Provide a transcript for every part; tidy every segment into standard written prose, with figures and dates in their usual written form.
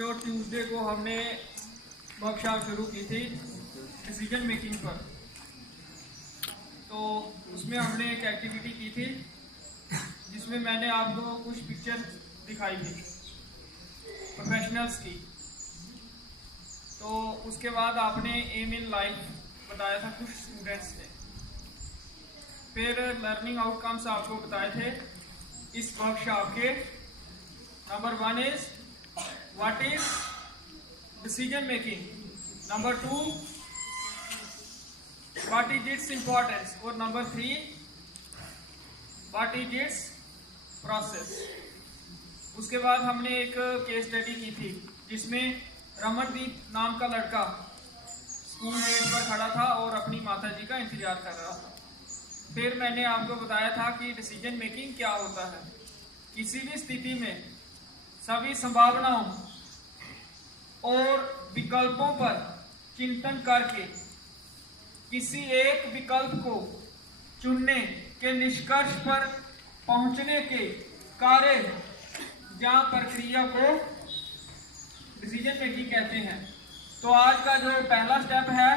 जो ट्यूसडे को हमने वर्कशॉप शुरू की थी डिसीजन मेकिंग पर, तो उसमें हमने एक एक्टिविटी की थी जिसमें मैंने आपको कुछ पिक्चर दिखाई थी प्रोफेशनल्स की। तो उसके बाद आपने एम इन लाइफ बताया था कुछ स्टूडेंट्स ने, फिर लर्निंग आउटकम्स आपको बताए थे इस वर्कशॉप के। Number 1 is what is decision making, number 2 what is its importance, और number 3 what is its process. उसके बाद हमने एक केस स्टडी की थी जिसमें रमनदीप नाम का लड़का स्कूल गेट पर खड़ा था और अपनी माताजी का इंतजार कर रहा था। फिर मैंने आपको बताया था कि डिसीजन मेकिंग क्या होता है। किसी भी स्थिति में सभी संभावनाओं और विकल्पों पर चिंतन करके किसी एक विकल्प को चुनने के निष्कर्ष पर पहुंचने के कार्य या प्रक्रिया को डिसीजन मेकिंग कहते हैं। तो आज का जो पहला स्टेप है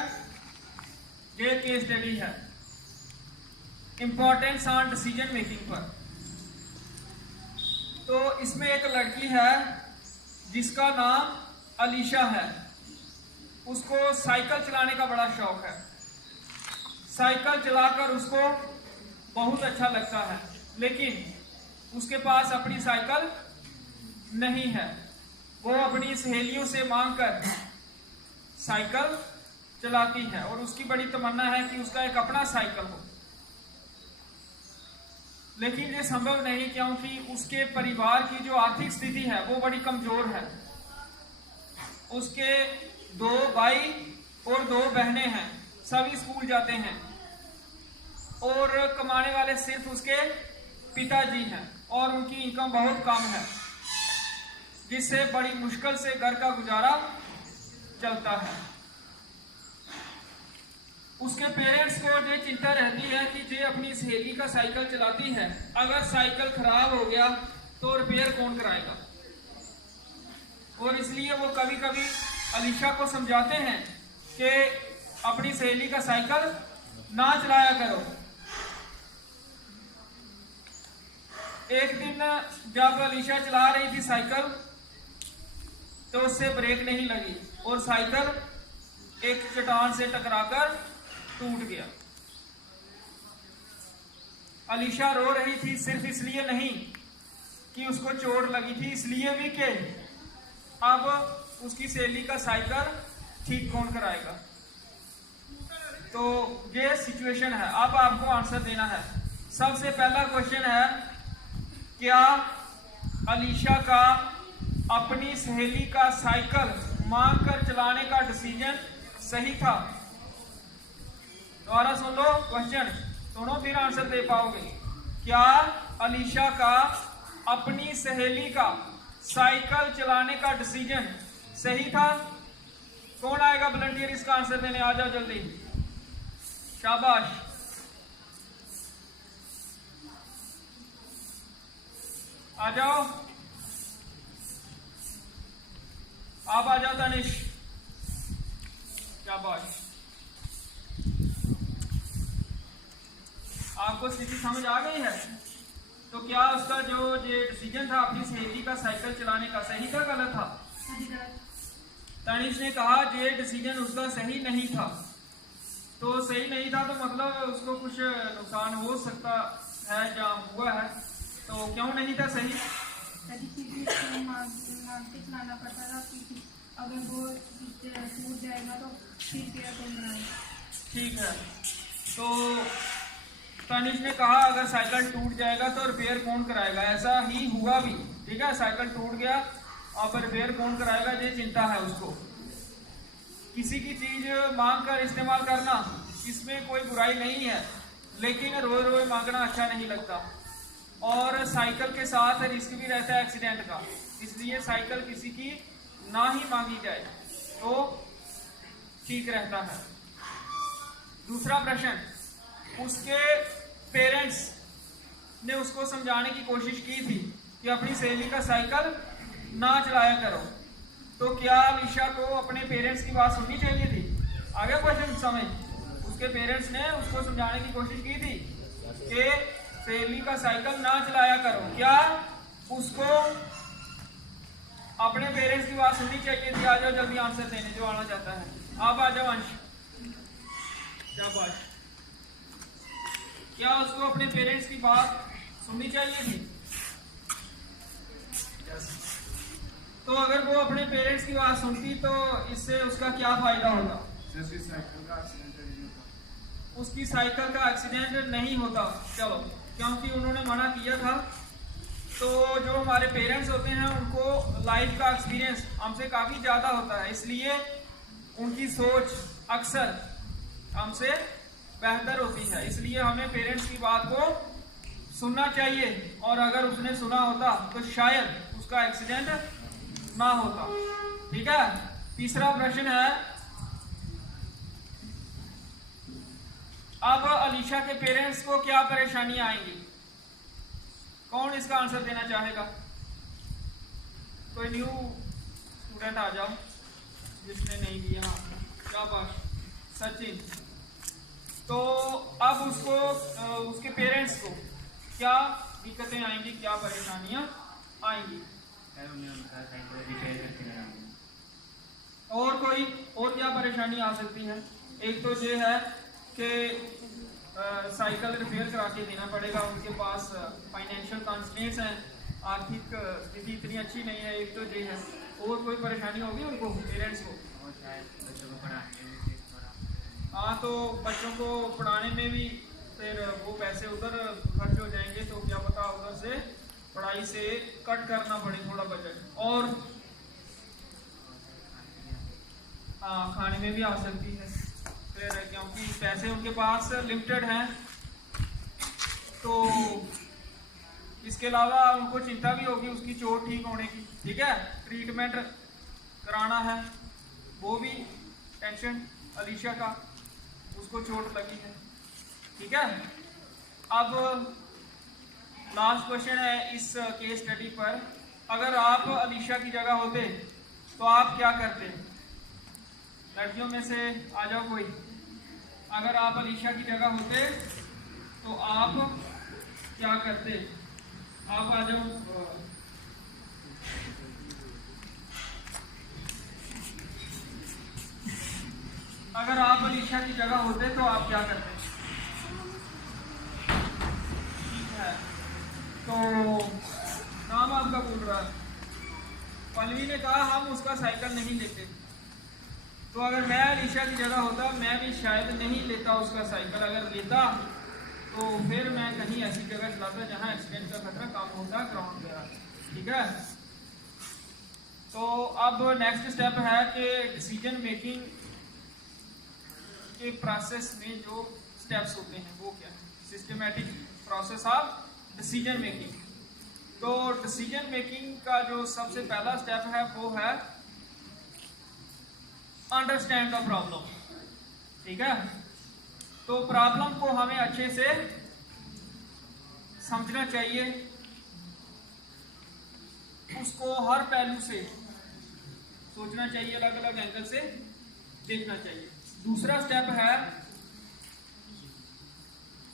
ये केस स्टडी है इंपॉर्टेंस ऑन डिसीजन मेकिंग पर। तो इसमें एक लड़की है जिसका नाम अलीशा है। उसको साइकिल चलाने का बड़ा शौक है। साइकिल चलाकर उसको बहुत अच्छा लगता है, लेकिन उसके पास अपनी साइकिल नहीं है। वो अपनी सहेलियों से मांगकर साइकिल चलाती है और उसकी बड़ी तमन्ना है कि उसका एक अपना साइकिल हो, लेकिन ये संभव नहीं क्योंकि उसके परिवार की जो आर्थिक स्थिति है वो बड़ी कमजोर है। उसके 2 भाई और 2 बहनें हैं, सभी स्कूल जाते हैं और कमाने वाले सिर्फ उसके पिताजी हैं और उनकी इनकम बहुत कम है, जिससे बड़ी मुश्किल से घर का गुजारा चलता है। उसके पेरेंट्स को ये चिंता रहती है कि जे अपनी सहेली का साइकिल चलाती है, अगर साइकिल खराब हो गया तो रिपेयर कौन कराएगा। और इसलिए वो कभी कभी अलीशा को समझाते हैं कि अपनी सहेली का साइकिल ना चलाया करो। एक दिन जब अलीशा चला रही थी साइकिल तो उससे ब्रेक नहीं लगी और साइकिल एक चट्टान से टकराकर टूट गया। अलीशा रो रही थी, सिर्फ इसलिए नहीं कि उसको चोट लगी थी, इसलिए भी कि अब उसकी सहेली का साइकिल ठीक कौन कराएगा। तो ये सिचुएशन है। अब आपको आंसर देना है। सबसे पहला क्वेश्चन है, क्या अलीशा का अपनी सहेली का साइकिल मांगकर चलाने का डिसीजन सही था? दोबारा सुन लो क्वेश्चन, सुनो फिर आंसर दे पाओगे। क्या अलीशा का अपनी सहेली का साइकिल चलाने का डिसीजन सही था? कौन आएगा वॉलंटियर इसका आंसर देने? आ जाओ जल्दी, शाबाश। आ जाओ, आप आ जाओ तनिष, शाबाश। आपको स्थिति समझ आ गई है? तो क्या उसका जो ये डिसीजन था अपनी सहेली का साइकिल चलाने का सही था गलत था? तनिष ने कहा ये डिसीजन उसका सही नहीं था। तो सही नहीं था तो मतलब उसको कुछ नुकसान हो सकता है या हुआ है, तो क्यों नहीं था सही? चलाना पड़ता था कि अगर वो टूट जाएगा तो फिर ठीक है। तो तनिष ने कहा अगर साइकिल टूट जाएगा तो रिपेयर कौन कराएगा। ऐसा ही हुआ भी, ठीक है। साइकिल टूट गया, अब रिपेयर कौन कराएगा ये चिंता है उसको। किसी की चीज मांग कर इस्तेमाल करना इसमें कोई बुराई नहीं है, लेकिन रोज रोज मांगना अच्छा नहीं लगता। और साइकिल के साथ रिस्क भी रहता है एक्सीडेंट का, इसलिए साइकिल किसी की ना ही मांगी जाए तो ठीक रहता है। दूसरा प्रश्न, उसके पेरेंट्स ने उसको समझाने की कोशिश की थी कि अपनी सहेली का साइकिल ना चलाया करो, तो क्या अलीशा को अपने पेरेंट्स की बात सुननी चाहिए थी? आगे क्वेश्चन समझ। उसके पेरेंट्स ने उसको समझाने की कोशिश की थी कि सहेली का साइकिल ना चलाया करो। क्या उसको अपने पेरेंट्स की बात सुननी चाहिए थी? आ जाओ जल्दी आंसर देने जो आना चाहता है। आप आ जाओ अंश। शाबाश। क्या उसको अपने पेरेंट्स की बात सुननी चाहिए थी? तो अगर वो अपने पेरेंट्स की बात सुनती तो इससे उसका क्या फायदा होता? उसकी साइकिल का एक्सीडेंट नहीं होता। चलो, क्योंकि उन्होंने मना किया था। तो जो हमारे पेरेंट्स होते हैं उनको लाइफ का एक्सपीरियंस हमसे काफ़ी ज़्यादा होता है, इसलिए उनकी सोच अक्सर हमसे बेहतर होती है। इसलिए हमें पेरेंट्स की बात को सुनना चाहिए, और अगर उसने सुना होता तो शायद उसका एक्सीडेंट ना होता। ठीक है। तीसरा प्रश्न है, अब अलीशा के पेरेंट्स को क्या परेशानियां आएंगी? कौन इसका आंसर देना चाहेगा? कोई न्यू स्टूडेंट आ जाओ जिसने नहीं दिया। क्या बात, सचिन। तो अब उसको उसके पेरेंट्स को क्या दिक्कतें आएंगी, क्या परेशानियां आएंगी? और कोई और क्या परेशानी आ सकती है? एक तो ये है कि साइकिल रिपेयर करा के देना पड़ेगा। उनके पास फाइनेंशियल कंस्ट्रेंट्स हैं, आर्थिक स्थिति इतनी अच्छी नहीं है। एक तो ये है। और कोई परेशानी होगी उनको, पेरेंट्स को? हाँ, तो बच्चों को पढ़ाने में भी फिर वो पैसे उधर खर्च हो जाएंगे, तो क्या पता उधर से पढ़ाई से कट करना पड़े थोड़ा बजट। और हाँ, खाने में भी आ सकती है फिर, क्योंकि पैसे उनके पास लिमिटेड हैं। तो इसके अलावा उनको चिंता भी होगी उसकी चोट ठीक होने की। ठीक है, ट्रीटमेंट कराना है, वो भी टेंशन अलीशा का, उसको चोट लगी है। ठीक है। अब लास्ट क्वेश्चन है इस केस स्टडी पर, अगर आप अलीशा की जगह होते तो आप क्या करते? लड़कियों में से आ जाओ कोई। अगर आप अलीशा की जगह होते तो आप क्या करते? आप आ जाओ। अगर आप अलीशा की जगह होते तो आप क्या करते? ठीक है। तो नाम आपका बोल रहा है। पल्लवी ने कहा हम उसका साइकिल नहीं लेते। तो अगर मैं अलीशा की जगह होता, मैं भी शायद नहीं लेता उसका साइकिल। अगर लेता तो फिर मैं कहीं ऐसी जगह चलाता जहां एक्सीडेंट का खतरा कम होता, ग्राउंड पे। ठीक है। तो अब नेक्स्ट स्टेप है कि डिसीजन मेकिंग के प्रोसेस में जो स्टेप्स होते हैं वो क्या है? Systematic process of decision making. तो डिसीजन मेकिंग का जो सबसे पहला स्टेप है वो है अंडरस्टैंड द प्रॉब्लम। ठीक है। तो प्रॉब्लम को हमें अच्छे से समझना चाहिए, उसको हर पहलू से सोचना चाहिए, अलग अलग एंगल से देखना चाहिए। दूसरा स्टेप है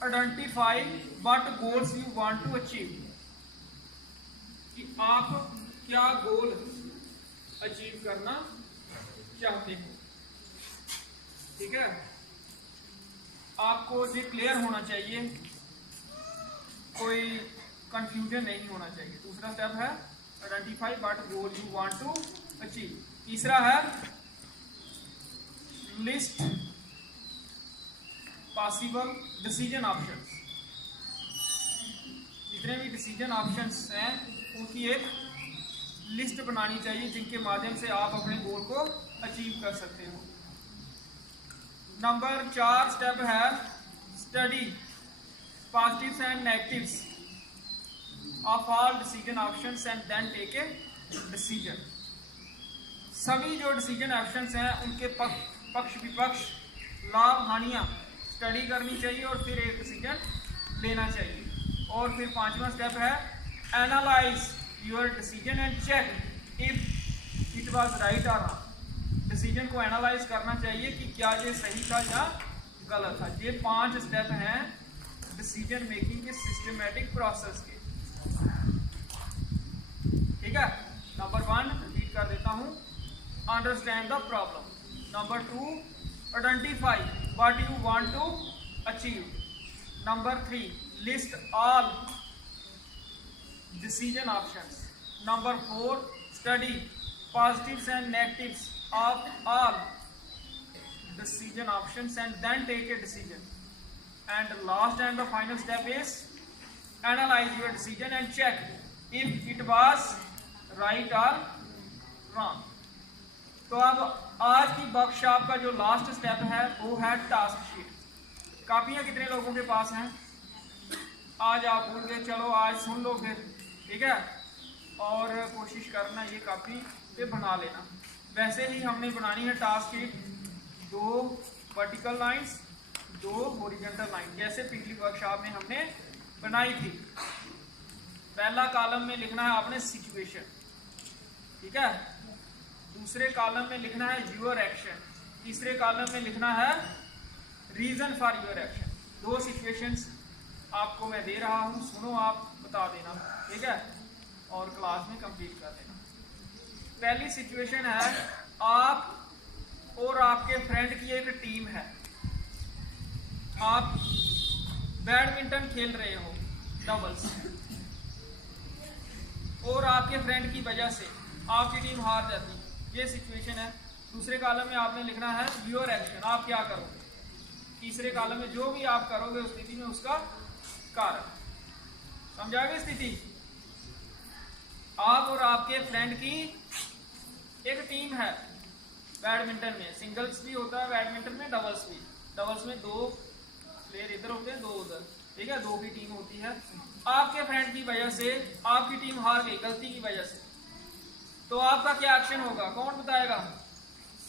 identify what goals you want to achieve, कि आप क्या गोल अचीव करना चाहते हो। ठीक है। आपको ये क्लियर होना चाहिए, कोई कंफ्यूजन नहीं होना चाहिए। दूसरा स्टेप है identify what goal you want to achieve. तीसरा है लिस्ट पॉसिबल डिसीजन ऑप्शंस। जितने भी डिसीजन ऑप्शंस हैं उनकी एक लिस्ट बनानी चाहिए जिनके माध्यम से आप अपने गोल को अचीव कर सकते हो। नंबर 4 स्टेप है study positives and negatives of all decision options and then take a decision. सभी जो डिसीजन ऑप्शंस हैं उनके पक्ष विपक्ष, लाभ हानियां स्टडी करनी चाहिए और फिर एक डिसीजन लेना चाहिए। और फिर 5वां स्टेप है analyse your decision and check if it it was right और रॉन्ग। डिसीजन को एनालाइज करना चाहिए कि क्या ये सही था या गलत था। ये 5 स्टेप हैं डिसीजन मेकिंग के सिस्टमेटिक प्रोसेस के। ठीक है, नंबर 1 रिपीट कर देता हूं, understand the problem. Number 2, identify what you want to achieve. Number 3, list all decision options. Number 4, study positives and negatives of all decision options and then take a decision. And last and the final step is analyze your decision and check if it was right or wrong. तो अब आज की workshop का जो last step है वो है task sheet. कापियां कितने लोगों के पास हैं? आज आप भूल गए, चलो आज सुन लो फिर, ठीक है, और कोशिश करना ये कापी पे बना लेना। वैसे ही हमने बनानी है task sheet, 2 vertical lines, 2 horizontal line, जैसे पिछली वर्कशॉप में हमने बनाई थी। पहला कॉलम में लिखना है आपने सिचुएशन, ठीक है, दूसरे कॉलम में लिखना है योर एक्शन, तीसरे कॉलम में लिखना है reason for your action. 2 situations आपको मैं दे रहा हूं, सुनो, आप बता देना, ठीक है, और क्लास में कंप्लीट कर देना। पहली सिचुएशन है, आप और आपके फ्रेंड की एक टीम है, आप बैडमिंटन खेल रहे हो डबल्स, और आपके फ्रेंड की वजह से आपकी टीम हार जाती है, ये सिचुएशन है। दूसरे कॉलम में आपने लिखना है योर एक्शन, आप क्या करोगे। तीसरे कॉलम में जो भी आप करोगे उस स्थिति में उसका कारण। समझा गई स्थिति? आप और आपके फ्रेंड की एक टीम है बैडमिंटन में, सिंगल्स भी होता है बैडमिंटन में, डबल्स भी। डबल्स में 2 प्लेयर इधर होते हैं, 2 उधर, ठीक है, 2 की टीम होती है। आपके फ्रेंड की वजह से आपकी टीम हार गई, गलती की वजह से, तो आपका क्या एक्शन होगा, कौन बताएगा?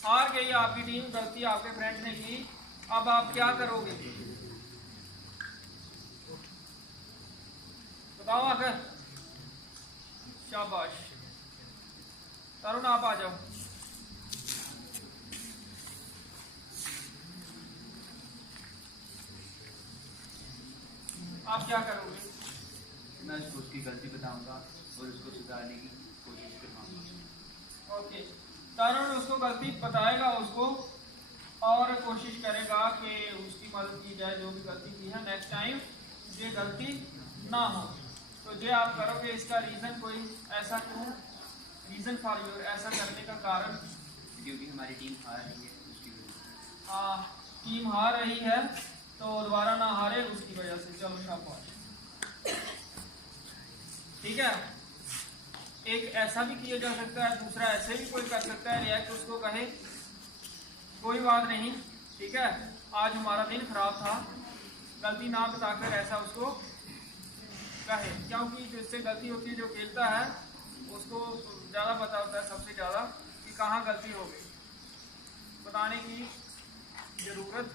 हार गई आपकी टीम, गलती आपके फ्रेंड ने की, अब आप क्या करोगे, बताओ आकर। शाबाश तरुण, आप आ जाओ। आप क्या करोगे? मैं उसकी गलती बताऊंगा और उसको सुधारने की कोशिश करूंगा। ओके, तरुण उसको गलती बताएगा उसको और कोशिश करेगा कि उसकी मदद की जाए, जो भी गलती की है नेक्स्ट टाइम ये गलती ना हो। तो ये आप करोगे, इसका रीजन कोई ऐसा क्यों, रीजन फॉर योर, ऐसा करने का कारण? क्योंकि हमारी टीम हार रही है, उसकी वजह से। हाँ, टीम हार रही है तो दोबारा ना हारे उसकी वजह से। चलो शाबाश, ठीक है। एक ऐसा भी किया जा सकता है, दूसरा ऐसे भी कोई कर सकता है, रिएक्ट उसको कहे कोई बात नहीं, ठीक है, आज हमारा दिन खराब था, गलती ना बताकर ऐसा उसको कहे, क्योंकि जिससे गलती होती है, जो खेलता है उसको ज़्यादा पता होता है, सबसे ज़्यादा, कि कहाँ गलती हो गई। बताने की ज़रूरत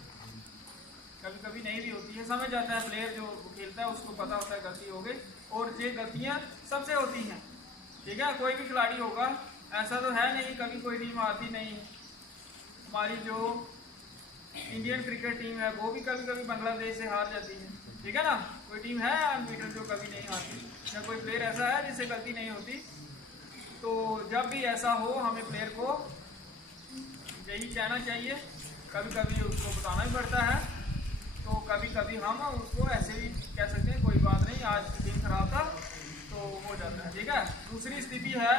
कभी कभी नहीं भी होती है, समझ जाता है प्लेयर जो खेलता है, उसको पता होता है गलती हो गई, और ये गलतियाँ सबसे होती हैं, ठीक है। कोई भी खिलाड़ी होगा, ऐसा तो है नहीं कभी कोई टीम आती नहीं। हमारी जो इंडियन क्रिकेट टीम है वो भी कभी कभी बांग्लादेश से हार जाती है, ठीक है ना। कोई टीम है अनबीटन जो कभी नहीं हारती, या कोई प्लेयर ऐसा है जिससे गलती नहीं होती। तो जब भी ऐसा हो हमें प्लेयर को यही कहना चाहिए, कभी कभी उसको बताना भी पड़ता है, तो कभी कभी हम उसको ऐसे भी कह सकते हैं कोई बात नहीं, आज दिन खराब था तो हो जाता है, ठीक है। दूसरी स्थिति है,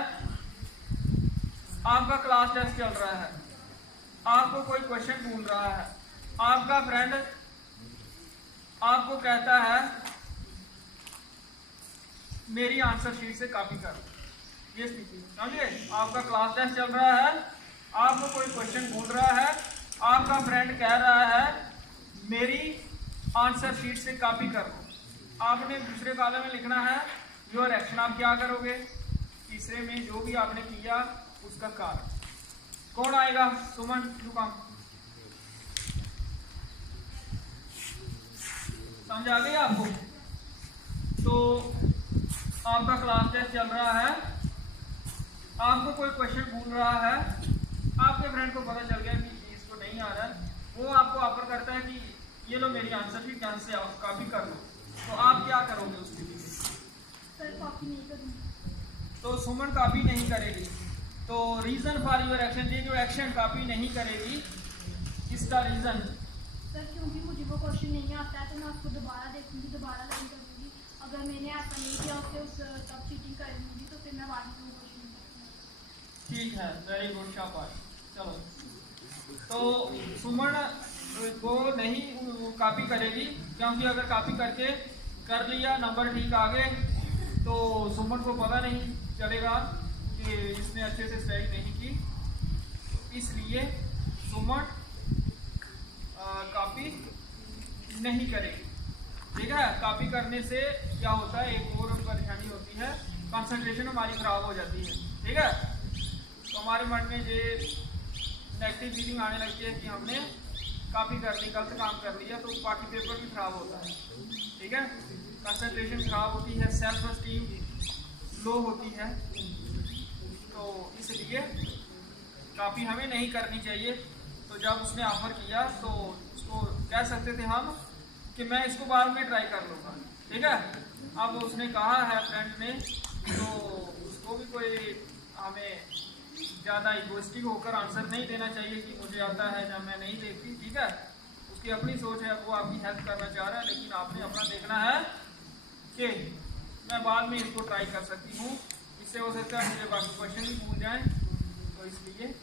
आपका क्लास टेस्ट चल रहा है, आपको कोई क्वेश्चन पूछ रहा है, आपका फ्रेंड आपको कहता है मेरी आंसर शीट से कॉपी करो, ये स्थिति समझिए। आपका क्लास टेस्ट चल रहा है, आपको कोई क्वेश्चन पूछ रहा है, आपका फ्रेंड कह रहा है मेरी आंसर शीट से कॉपी करो। आपने दूसरे कॉलम में लिखना है योर एक्शन, आप क्या करोगे। तीसरे में जो भी आपने किया उसका कारण। कौन आएगा? सुमन, रुकम, समझ आ गई आपको? तो आपका क्लास टेस्ट चल रहा है, आपको कोई क्वेश्चन भूल रहा है, आपके फ्रेंड को पता चल गया कि इसको नहीं आ रहा है, वो आपको ऑफर करता है कि ये लो मेरी आंसर शीट, यहाँ से कॉपी कर लो, तो आप क्या करोगे उसके लिए? सर कॉपी नहीं करूँगी। तो सुमन कॉपी नहीं करेगी। तो रीजन फॉर योर एक्शन, ये जो एक्शन कॉपी नहीं करेगी, इसका रीजन? सर क्योंकि मुझे वो क्वेश्चन नहीं आता है तो मैं उसको दोबारा देखूंगी, दोबारा लर्न करूँगी। अगर मैंने ऐसा नहीं किया उससे तब चीटिंग कर लूँगी तो फिर मैं बाद में क्वेश्चन। ठीक है, वेरी गुड, शाबाश। चलो, तो सुमन वो नहीं कॉपी करेगी, क्योंकि अगर कॉपी करके कर लिया, नंबर ठीक आ गए, तो सुमन को पता नहीं चलेगा कि इसने अच्छे से स्टडी नहीं की, इसलिए सुमन कॉपी नहीं करेगी। ठीक है, कॉपी करने से क्या होता है, एक और परेशानी होती है, कंसंट्रेशन हमारी खराब हो जाती है। ठीक है, तो हमारे मन में ये नेगेटिव फीलिंग आने लगती है कि हमने कॉपी कर ली, गलत काम कर लिया, तो बाकी पेपर भी खराब होता है। ठीक है, कंसंट्रेशन खराब होती है, सेल्फ एस्टीम लो होती है, तो इसलिए कॉपी हमें नहीं करनी चाहिए। तो जब उसने ऑफर किया तो उसको कह सकते थे हम कि मैं इसको बाद में ट्राई कर लूँगा। ठीक है, अब उसने कहा है फ्रेंड ने, तो उसको भी कोई हमें ज़्यादा इगोइस्टिक होकर आंसर नहीं देना चाहिए कि मुझे आता है या मैं नहीं देखती। ठीक है, उसकी अपनी सोच है, वो आपकी हेल्प करना चाह रहा है, लेकिन आपने अपना देखना है कि मैं बाद में इसको ट्राई कर सकती हूँ, इससे हो सकता है मुझे बाकी क्वेश्चन भी भूल जाएँ, तो इसलिए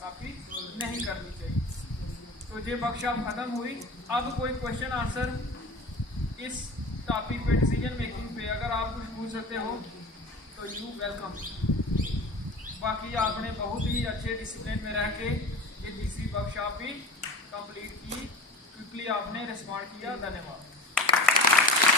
कॉपी नहीं करनी चाहिए। तो ये वर्कशॉप ख़त्म हुई। अब कोई क्वेश्चन आंसर इस टॉपिक पे, डिसीजन मेकिंग पे अगर आप कुछ पूछ सकते हो तो यू वेलकम। बाकी आपने बहुत ही अच्छे डिसिप्लिन में रह के ये तीसरी वर्कशॉप भी कंप्लीट की, क्विकली आपने रिस्पॉन्ड किया। धन्यवाद।